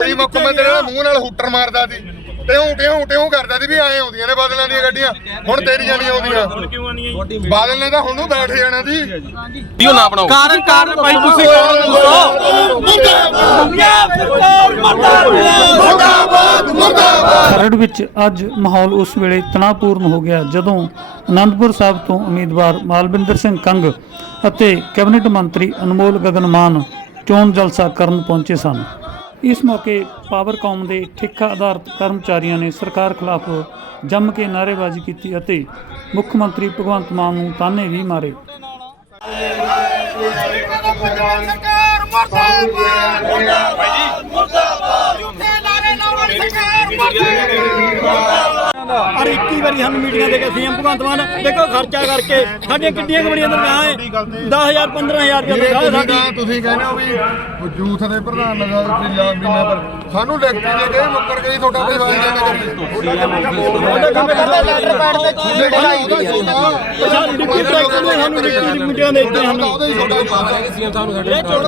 ਕੋਈ ਮੁੱਖ ਮੰਤਰੀ ਦਾ ਮੂੰਹ ਨਾਲ ਹੂਟਰ ਮਾਰਦਾ ਸੀ। ਟਿਉਂ ਟਿਉਂ ਟਿਉਂ ਕਰਦਾ ਸੀ ਵੀ ਆਏ ਆਉਂਦੀਆਂ ਨੇ ਬਾਦਲਾਂ ਦੀਆਂ ਗੱਡੀਆਂ। ਹੁਣ ਤੇਰੀਆਂ ਨਹੀਂ ਆਉਂਦੀਆਂ। ਬਾਦਲ ਨੇ ਤਾਂ ਹੁਣ ਨੂੰ ਬੈਠ ਜਾਣਾ ਸੀ। ਵੀਡੀਓ ਨਾ ਬਣਾਓ। ਕਾਰਨ ਕਾਰਨ ਭਾਈ ਤੁਸੀਂ ਕਾਰਨ ਦੱਸੋ। ਖਰੜ ਵਿੱਚ ਅੱਜ ਮਾਹੌਲ ਉਸ ਵੇਲੇ ਤਣਾਅਪੂਰਨ ਹੋ ਗਿਆ ਜਦੋਂ ਅਨੰਦਪੁਰ ਸਾਹਿਬ ਤੋਂ ਉਮੀਦਵਾਰ ਮਾਲਵਿੰਦਰ ਸਿੰਘ ਕੰਗ ਅਤੇ ਕੈਬਨਿਟ ਮੰਤਰੀ ਅਨਮੋਲ ਗਗਨ ਮਾਨ ਚੋਣ ਜਲਸਾ ਕਰਨ ਪਹੁੰਚੇ ਸਨ। ਇਸ ਮੌਕੇ ਪਾਵਰਕਾਮ ਦੇ ਠੇਕਾ ਆਧਾਰਿਤ ਕਰਮਚਾਰੀਆਂ ਨੇ ਸਰਕਾਰ ਖਿਲਾਫ ਜੰਮ ਕੇ ਨਾਅਰੇਬਾਜ਼ੀ ਕੀਤੀ ਅਤੇ ਮੁੱਖ ਮੰਤਰੀ ਭਗਵੰਤ ਮਾਨ ਨੂੰ ਤਾਨੇ ਵੀ ਮਾਰੇ। ਮੁਰਦਾਬਾਦ! ਮੁਰਦਾਬਾਦ! ਮੁਰਦਾਬਾਦ! ਔਰ 21 ਵਾਰੀ ਸਾਨੂੰ ਮੀਟਿੰਗਾਂ ਦੇ ਕੇ ਸੀਐਮ ਭਗਵੰਤ ਮਾਨ ਦੇਖੋ ਖਰਚਾ ਕਰਕੇ ਸਾਡੀਆਂ ਕਿੱਡੀਆਂ ਕਮੜੀਆਂ ਤਨਖਾਹਾਂ ਹੈ 10000 15000 ਰੁਪਏ ਤਨਖਾਹ ਹੈ ਸਾਡੀ। ਤੁਸੀਂ ਕਹਿੰਦੇ ਹੋ ਵੀ ਉਹ ਯੂਥ ਦੇ ਪ੍ਰਧਾਨ ਲਗਾ ਮੈਂ ਪਰ ਸਾਨੂੰ ਲਿਖਤੀ ਦੇ ਕੇ ਮੁੱਕਰ ਗਈ ਤੁਹਾਡਾ ਪਰਿਵਾਰ ਦੇ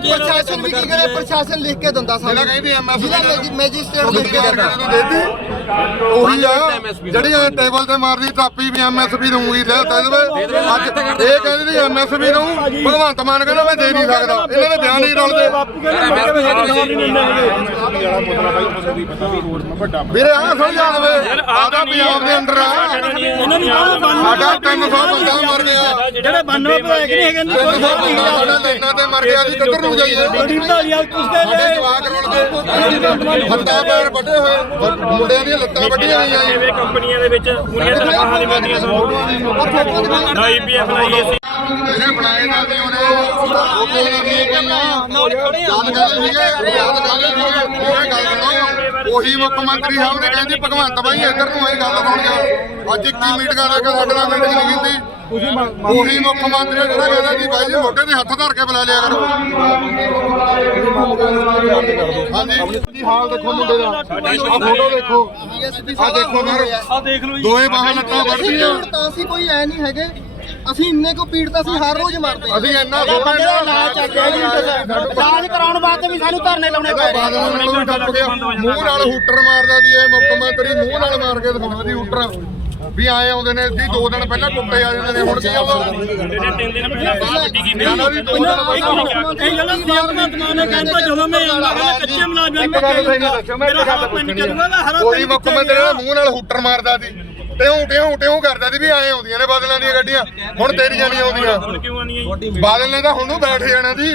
ਪ੍ਰਸ਼ਾਸਨ ਵੀ ਕੀ ਕਰੇ? ਪ੍ਰਸ਼ਾਸਨ ਲਿਖ ਕੇ ਦਿੰਦਾ ਜਿਹੜਾ ਸਾਨੂੰ ਕਹਿੰਦੀ ਐਮਐਸਪੀ ਮੈਜਿਸਟ੍ਰੇਟ ਲਿਖ ਕੇ ਦਿੰਦਾ। ਉਹੀ ਆ। ਜਿਹੜੀ ਆ ਟੇਬਲ ਤੇ ਮਾਰਦੀ ਟਾਪੀ ਵੀ ਐਮਐਸਪੀ ਦਊਂਗੀ ਲੈ ਦੇ ਦੇਵੇ। ਅੱਜ ਇਹ ਕਹਿੰਦੀ ਸੀ ਐਮਐਸਪੀ ਦਊਂ ਭਗਵੰਤ ਮਾਨ ਕਹਿੰਦਾ ਮੈਂ ਦੇ ਨਹੀਂ ਸਕਦਾ। ਇਹਨਾਂ ਦੇ ਬਿਆਨ ਨਹੀਂ ਰਲਦੇ। ਵੀਰੇ ਆਹ ਸੁਣ ਜਾਣਵੇ ਆਦਾ ਪੰਜਾਬ ਦੇ ਅੰਦਰ ਆ। ਇਹਨਾਂ ਨੂੰ ਕਹੋ ਬੰਨ ਸਾਡਾ 300 ਬੰਦਾ ਮਰ ਗਿਆ। ਜਿਹੜੇ ਬੰਨ ਵਿਧਾਇਕ ਨਹੀਂ ਹੈਗੇ ਨੂੰ ਤੇ ਮਰ ਗਿਆ ਸੀ ਕਿੱਧਰ ਨੂੰ ਜਾਈਏ? ਬੜੀ ਵਧਾਈ ਆ ਕੁਛ ਦੇ ਸਾਡੇ ਜਵਾਕ ਹੱਥਾਂ ਪੈਰ ਵੱਡੇ ਹੋਏ। ਮੁੰਡਿਆਂ ਦੀਆਂ ਲੱਤਾਂ ਵੱਡੀਆਂ ਹੋਈਆਂ ਜੀ। ਕੰਪਨੀਆਂ ਦੇ ਵਿੱਚ ਪੂਰੀਆਂ ਤਨਖਾਹਾਂ ਨਹੀਂ ਮਿਲਦੀਆਂ ਸਾਨੂੰ ਨਾ ਈਪੀਐਫ ਨਾ ਈਐਸਸੀ ਇਹਨੇ ਬਣਾਏ ਸੀ ਉਹਨੇ ਉਹ ਕੋਈ ਨਹੀਂ ਆ ਗੱਲ ਕਰਦੇ ਸੀਗੇ ਯਾਦ ਕਰਦੇ ਸੀਗੇ ਇਹ ਗੱਲ ਉਹੀ ਮੁੱਖ ਮੰਤਰੀ ਸਾਹਿਬ ਨੇ ਕਹਿੰਦੀ ਭਗਵੰਤ ਬਾਈ ਇੱਧਰ ਨੂੰ ਆਈ ਗੱਲ ਜਾ ਅੱਜ 21 ਮੀਟਿੰਗਾਂ ਲੈ ਕੇ ਸਾਡੇ ਨਾਲ ਮੀਟਿੰਗ ਨਹੀਂ ਕੀਤੀ। ਉਹੀ ਮੁੱਖ ਮੰਤਰੀ ਜਿਹੜਾ ਕਹਿੰਦਾ ਸੀ ਬਾਈ ਜੀ ਮੋਢੇ ਤੇ ਹੱਥ ਧਰ ਕੇ ਬੁਲਾ ਲਿਆ ਕਰੋ। ਹਾਂਜੀ। ਕੀ ਹਾਲ ਦੇਖੋ ਮੁੰਡੇ ਦਾ। ਆ ਫੋਟੋ ਦੇਖੋ। ਆ ਦੇਖੋ ਸਰ ਆ ਦੇਖ ਲਓ ਜੀ। ਦੋਏ ਬਾਹਾਂ ਲੱਤਾਂ ਵੱਢਦੀਆਂ ਤਾਂ ਅਸੀਂ ਕੋਈ ਐ ਨਹੀਂ ਹੈਗੇ। ਅਸੀਂ ਇੰਨੇ ਕੋ ਪੀੜਤ ਅਸੀਂ ਹਰ ਰੋਜ਼ ਮਰਦੇ ਅਸੀਂ ਇੰਨਾ ਸੋਹਣਾ ਇਲਾਜ ਚੱਕਿਆ ਜੀ ਵਾਸਤੇ ਵੀ ਸਾਨੂੰ ਧਰਨੇ ਲਾਉਣੇ ਪੈ ਰਹੇ ਬਾਦਲ ਨੂੰ ਵੀ ਟੱਪ ਗਿਆ। ਮੂੰਹ ਨਾਲ ਹੂਟਰ ਮਾਰਦਾ ਸੀ ਇਹ ਮੁੱਖ ਮੰਤਰੀ ਮੂੰਹ ਨਾਲ ਮਾਰ ਕੇ ਦਿਖਾਉਂਦਾ ਸੀ ਹੂਟਰ। ਵੀ ਆਏ ਆਉਂਦੇ ਨੇ ਜੀ ਦੋ ਦਿਨ ਪਹਿਲਾਂ ਟੁੱਟੇ ਆ ਜਾਂਦੇ ਨੇ ਹੁਣ ਕੀ ਆਉਂਦਾ ਜਿਹੜੇ ਤਿੰਨ ਦਿਨ ਪਹਿਲਾਂ ਬਾਹਰ ਵੱਡੀ ਕੀਤੀ ਇਹਨਾਂ ਦੀ ਦੋ ਦਿਨ ਇਹ ਜਿਹੜਾ ਸੀਐਮ ਨੇ ਕਹਿੰਦਾ ਜਦੋਂ ਮੈਂ ਆਉਂਦਾ ਕਹਿੰਦਾ ਕੱਚੇ ਮੁਲਾਜ਼ਮਾਂ ਮੈਂ ਇੱਕ ਗੱਲ ਪੁੱਛਣੀ ਹੈ ਕੋਈ ਮੁੱਖ ਮੰਤਰੀ ਦਾ ਮੂੰਹ ਨਾਲ ਹੂਟਰ ਮਾਰਦਾ ਸੀ? ਟਿਉਂ ਟਿਉਂ ਟਿਉਂ ਕਰਦਾ ਸੀ ਵੀ ਆਏ ਆਉਂਦੀਆਂ ਨੇ ਬਾਦਲਾਂ ਦੀਆਂ ਗੱਡੀਆਂ। ਹੁਣ ਤੇਰੀਆਂ ਨਹੀਂ ਆਉਂਦੀਆਂ। ਬਾਦਲ ਨੇ ਤਾਂ ਹੁਣ ਨੂੰ ਬੈਠ ਜਾਣਾ ਸੀ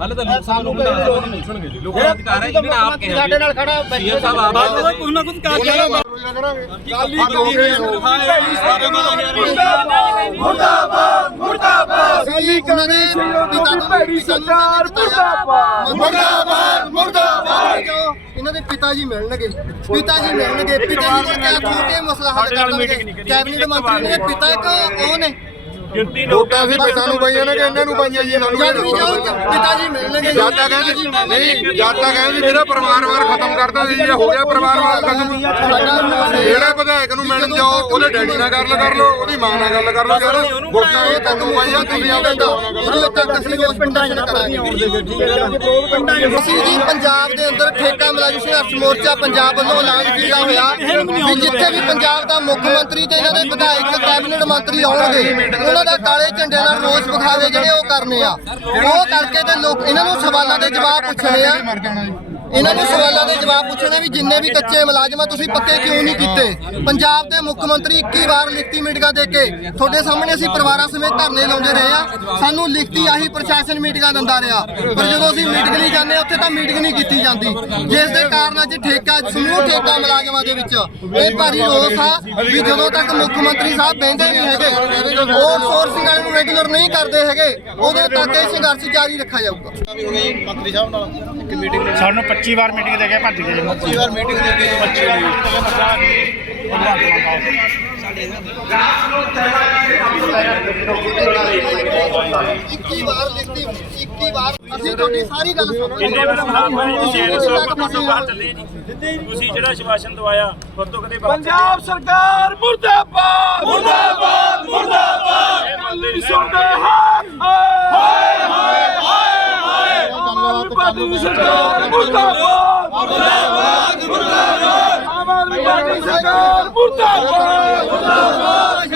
ਹਾਲੇ ਤਾਂ ਲੋਕ ਸਾਹਿਬ ਲੋਕ ਦਾ ਨਹੀਂ ਸੁਣਗੇ ਜੀ। ਲੋਕਾਂ ਦਾ ਅਧਿਕਾਰ ਹੈ ਜਿਹਨੇ ਆਪ ਕਿਹਾ ਸਾਡੇ ਨਾਲ ਖੜਾ ਸੀਐਮ ਸਾਹਿਬ ਆਪ ਬਾਅਦ ਵਿੱਚ ਕੁਝ ਨਾ ਕੁਝ ਕਰ ਉਹਨਾਂ ਕੇ ਨਾਲ ਕਰਾਂਗੇ ਕੱਲ ਅਸੀਂ ਉਹਨਾਂ ਦੇ ਪਿਤਾ ਨੂੰ ਸਰਕਾਰ ਮੁਰਦਾਬਾਦ ਮੁਰਦਾਬਾਦ। ਮੁਰਦਾਬਾਦ। ਇਹਨਾਂ ਦੇ ਪਿਤਾ ਜੀ ਮਿਲਣਗੇ ਪਿਤਾ ਜੀ ਮਿਲਣਗੇ ਪਿਤਾ ਜੀ ਕੋਲ ਕਿਆ ਛੋਟੇ ਮਸਲਾ ਹੱਲ ਕਰ ਦੇਣਗੇ ਕੈਬਨਿਟ ਮੰਤਰੀ ਨੇ ਪਿਤਾ ਇੱਕ ਉਹ ਨੇ। ਗਿਣਤੀ ਵੋਟਾਂ ਅਸੀਂ ਪਿਤਾ ਨੂੰ ਪਾਈਆਂ ਨੇ ਕਿ ਇਹਨਾਂ ਨੂੰ ਪਾਈਆਂ ਜੀ ਇਹਨਾਂ ਨੂੰ ਜਦ ਵੀ ਜਾਓ ਪਿਤਾ ਜੀ ਮਿਲਣਗੇ ਜਾਤਾ ਕਹਿੰਦੀ ਨਹੀਂ ਜਾਤਾ ਕਹਿੰਦੀ ਮੇਰਾ ਪਰਿਵਾਰਵਾਰ ਖਤਮ ਕਰਦਾ ਸੀ ਇਹ ਹੋ ਗਿਆ ਪਰਿਵਾਰਵਾਰ ਖਤਮ। ਜਿਹੜਾ ਵਿਧਾਇਕ ਨੂੰ ਮਿਲਣ ਜਾਓ ਉਹਦੇ ਡੈਡੀ ਨਾਲ ਗੱਲ ਕਰ ਲਓ ਉਹਦੀ ਮਾਂ ਨਾਲ ਗੱਲ ਕਰ ਲਓ ਯਾਰ ਵੋਟਾਂ ਇਹ ਤੁਹਾਨੂੰ ਪਾਈਆਂ ਤੁਸੀਂ ਆਪਦੇ ਉਦੋਂ ਤੱਕ ਅਸੀਂ ਉਸ ਪਿੰਡਾਂ 'ਚ ਕਰਾਂਗੇ ਅਸੀਂ ਜੀ ਪੰਜਾਬ ਦੇ ਅੰਦਰ ਠੇਕਾ ਮੁਲਾਜ਼ਮ ਸੰਘਰਸ਼ ਮੋਰਚਾ ਪੰਜਾਬ ਵੱਲੋਂ ਐਲਾਨ ਕੀਤਾ ਹੋਇਆ ਵੀ ਜਿੱਥੇ ਵੀ ਪੰਜਾਬ ਦਾ ਮੁੱਖ ਮੰਤਰੀ ਤੇ ਇਹਨਾਂ ਦੇ ਵਿਧਾਇਕ ਕੈਬਨਿਟ ਮੰਤਰੀ ਆਉਣਗੇ, ਉਹਨਾਂ ਦਾ ਕਾਲੇ ਝੰਡੇ ਨਾਲ ਰੋਸ ਵਿਖਾਵੇ ਜਿਹੜੇ ਉਹ ਕਰਨੇ ਆ। ਉਹ ਕਰਕੇ ਤੇ ਲੋਕ ਇਹਨਾਂ ਨੂੰ ਸਵਾਲਾਂ ਦੇ ਜਵਾਬ ਪੁੱਛਣੇ ਆ। ਇਹਨਾਂ ਨੂੰ ਸਵਾਲਾਂ ਦੇ ਜਵਾਬ ਪੁੱਛਣੇ ਵੀ ਜਿੰਨੇ ਵੀ ਕੱਚੇ ਮੁਲਾਜ਼ਮ ਆ ਤੁਸੀਂ ਪੱਕੇ ਕਿਉਂ ਨਹੀਂ ਕੀਤੇ? ਪੰਜਾਬ ਦੇ ਮੁੱਖ ਮੰਤਰੀ 21 ਵਾਰ ਲਿਖਤੀ ਮੀਟਿੰਗਾਂ ਦੇ ਕੇ ਤੁਹਾਡੇ ਸਾਹਮਣੇ ਅਸੀਂ ਪਰਿਵਾਰਾਂ ਸਮੇਤ ਧਰਨੇ ਲਾਉਂਦੇ ਰਹੇ ਆ। ਸਾਨੂੰ ਲਿਖਤੀ ਆਹੀ ਪ੍ਰਸ਼ਾਸਨ ਮੀਟਿੰਗਾਂ ਦਿੰਦਾ ਰਿਹਾ। ਪਰ ਜਦੋਂ ਅਸੀਂ ਮੀਟਿੰਗ ਨਹੀਂ ਜਾਂਦੇ ਉੱਥੇ ਤਾਂ ਮੀਟਿੰਗ ਨਹੀਂ ਕੀਤੀ ਜਾਂਦੀ। ਜਿਸ ਦੇ ਕਾਰਨ ਅੱਜ ਠੇਕਾ ਸਮੂਹ ਠੇਕਾ ਮੁਲਾਜ਼ਮਾਂ ਦੇ ਵਿੱਚ ਇਹ ਭਾਰੀ ਰੋਸ ਆ ਵੀ ਜਦੋਂ ਤੱਕ ਮੁੱਖ ਮੰਤਰੀ ਸਾਹਿਬ ਬਹਿੰਦੇ ਨਹੀਂ ਹੈਗੇ ਆਊਟਸੋਰਸਿੰਗ ਵਾਲੇ ਨੂੰ ਰੈਗੂਲਰ ਨਹੀਂ ਕਰਦੇ ਹੈਗੇ ਉਦੋਂ ਤੱਕ ਇਹ ਸੰਘਰਸ਼ ਜਾਰੀ ਰੱਖਿਆ ਜਾਊਗਾ। ਸਾਨੂੰ 25 ਵਾਰ ਮੀਟਿੰਗ ਦੇ ਕੇ ਭੱਜ ਗਏ 25 ਵਾਰ ਮੀਟਿੰਗ ਦੇ ਕੇ 25 21 ਵਾਰ ਲਿਖਤੀ 21 ਵਾਰ। ਅਸੀਂ ਤੁਹਾਡੀ ਸਾਰੀ ਗੱਲ ਸਮਝਦੇ ਕਿੰਨੇ ਵਾਰ ਸਾਹ ਹੋਏ ਤੁਸੀਂ ਬਾਹਰ ਚੱਲੇ ਨਹੀਂ ਜਿਹੜਾ ਸ਼ਵਾਸ਼ਨ ਦਵਾਇਆ ਉਹ ਤੋਂ ਕਦੇ ਪੰਜਾਬ ਸਰਕਾਰ ਮੁਰਦਾਬਾਦ। ਮੁਰਦਾਬਾਦ! ਮੁਰਦਾਬਾਦ। ਸੁਣਦੇ ਹਾਏ ਹਾਏ ਹਾਏ ਹਾਏ ਆਮ ਆਦਮੀ ਪਾਰਟੀ ਦੀ ਸਰਕਾਰ ਮੁਰਦਾਬਾਦ! ਮੁਰਦਾਬਾਦ! ਮੁਰਦਾਬਾਦ ਆਮ ਆਦਮੀ ਪਾਰਟੀ ਦੀ ਸਰਕਾਰ ਮੁਰਦਾਬਾਦ! ਮੁਰਦਾਬਾਦ!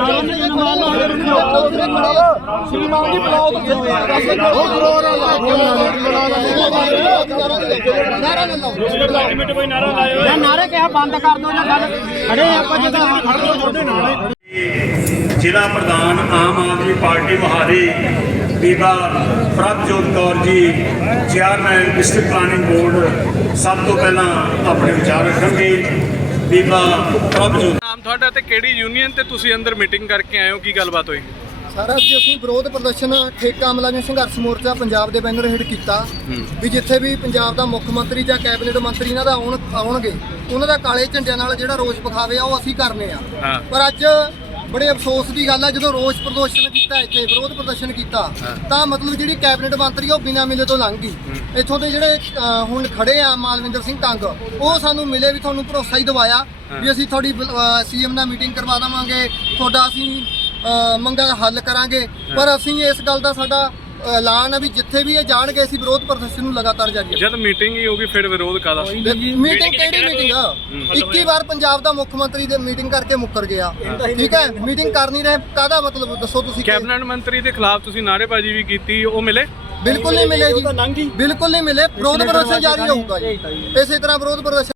ਕਿਉਂ ਨਹੀਂ ਸ਼੍ਰੀਮਾਨ ਜੀ ਬੁਲਾਓ ਨਾਰਾ ਲੈ ਲਓ ਮਿੰਟ ਕੋਈ ਨਾਰਾ ਲਾਇਓ ਜਾਂ ਨਾਰੇ ਕਿਹਾ ਬੰਦ ਕਰ ਦੋ ਜਾਂ ਗੱਲ ਖੜੇ ਆਪਾਂ ਜਦੋਂ ਖੜ ਲੋ ਤੁਹਾਡੇ ਨਾਲ ਜ਼ਿਲ੍ਹਾ ਪ੍ਰਧਾਨ ਆਮ ਆਦਮੀ ਪਾਰਟੀ ਮੋਹਾਲੀ ਬੀਬਾ Prabhjot Kaur ji chairman district planning board ਸਭ ਤੋਂ ਪਹਿਲਾਂ ਆਪਣੇ ਵਿਚਾਰ ਰੱਖਣਗੇ। ਬੀਬਾ ਪ੍ਰਭਜੋਤ। ਨਾਮ ਤੁਹਾਡਾ ਤੇ ਕਿਹੜੀ ਯੂਨੀਅਨ ਤੇ ਤੁਸੀਂ ਅੰਦਰ ਮੀਟਿੰਗ ਕਰਕੇ ਆਏ ਹੋ? ਕੀ ਗੱਲਬਾਤ ਹੋਈ? ਸਾਰਾ ਅੱਜ ਅਸੀਂ ਵਿਰੋਧ ਪ੍ਰਦਰਸ਼ਨ ਠੇਕਾ ਮੁਲਾਜ਼ਮ ਸੰਘਰਸ਼ ਮੋਰਚਾ ਪੰਜਾਬ ਦੇ ਬੈਨਰ ਹੇਠ ਕੀਤਾ। ਵੀ ਜਿੱਥੇ ਵੀ ਪੰਜਾਬ ਦਾ ਮੁੱਖ ਮੰਤਰੀ ਜਾਂ ਕੈਬਨਿਟ ਮੰਤਰੀ ਇਹਨਾਂ ਦਾ ਆਉਣ ਆਉਣਗੇ ਉਹਨਾਂ ਦਾ ਕਾਲੇ ਝੰਡਿਆਂ ਨਾਲ ਜਿਹੜਾ ਰੋਸ ਵਿਖਾਵੇ ਆ ਉਹ ਅਸੀਂ ਕਰਨੇ ਆ। ਪਰ ਅੱਜ ਬੜੇ ਅਫਸੋਸ ਦੀ ਗੱਲ ਆ ਜਦੋਂ ਰੋਸ ਪ੍ਰਦਰਸ਼ਨ ਕੀਤਾ ਇੱਥੇ ਵਿਰੋਧ ਪ੍ਰਦਰਸ਼ਨ ਕੀਤਾ ਤਾਂ ਮਤਲਬ ਜਿਹੜੀ ਕੈਬਨਿਟ ਮੰਤਰੀ ਉਹ ਬਿਨਾਂ ਮਿਲੇ ਤੋਂ ਲੰਘ ਗਈ। ਇੱਥੋਂ ਦੇ ਜਿਹੜੇ ਅ, ਹੁਣ ਖੜੇ ਆ ਮਾਲਵਿੰਦਰ ਸਿੰਘ ਕੰਗ ਉਹ ਸਾਨੂੰ ਮਿਲੇ ਵੀ ਤੁਹਾਨੂੰ ਭਰੋਸਾ ਹੀ ਦਿਵਾਇਆ ਵੀ ਅਸੀਂ ਤੁਹਾਡੀ ਸੀਐਮ ਨਾਲ ਮੀਟਿੰਗ ਕਰਵਾ ਦੇਵਾਂਗੇ ਤੁਹਾਡਾ ਅਸੀਂ ਅ, ਮੰਗਾਂ ਦਾ ਹੱਲ ਕਰਾਂਗੇ। ਪਰ ਅਸੀਂ ਇਸ ਗੱਲ ਦਾ ਸਾਡਾ ਐਲਾਨ ਹੈ ਵੀ ਜਿੱਥੇ ਵੀ ਇਹ ਜਾਣਗੇ ਅਸੀਂ ਵਿਰੋਧ ਪ੍ਰਦਰਸ਼ਨ ਨੂੰ ਲਗਾਤਾਰ ਜਾਰੀ ਰੱਖਾਂਗੇ। ਜਦ ਮੀਟਿੰਗ ਹੀ ਹੋਗੀ ਫਿਰ ਵਿਰੋਧ ਕਾਦਾ ਮੀਟਿੰਗ ਕਿਹੜੀ ਮੀਟਿੰਗ ਆ? 21 ਵਾਰ ਪੰਜਾਬ ਦਾ ਮੁੱਖ ਮੰਤਰੀ ਦੇ ਮੀਟਿੰਗ ਕਰਕੇ ਮੁੱਕਰ ਗਿਆ। ਠੀਕ ਹੈ? ਮੀਟਿੰਗ ਕਰ ਨਹੀਂ ਰਹੇ ਕਾਹਦਾ ਮਤਲਬ? ਦੱਸੋ ਤੁਸੀਂ ਕੈਬਨਿਟ ਮੰਤਰੀ ਦੇ ਖਿਲਾਫ ਤੁਸੀਂ ਨਾਅਰੇਬਾਜ਼ੀ ਵੀ ਕੀਤੀ ਉਹ ਮਿਲੇ? ਬਿਲਕੁਲ ਨਹੀਂ ਮਿਲੇ ਜੀ। ਬਿਲਕੁਲ ਨਹੀਂ ਮਿਲੇ। ਵਿਰੋਧ ਪ੍ਰਦਰਸ਼ਨ ਜਾਰੀ ਰਹੂਗਾ ਜੀ। ਇਸੇ ਤਰ੍ਹਾਂ ਵਿਰੋਧ ਪ੍ਰਦਰਸ਼ਨ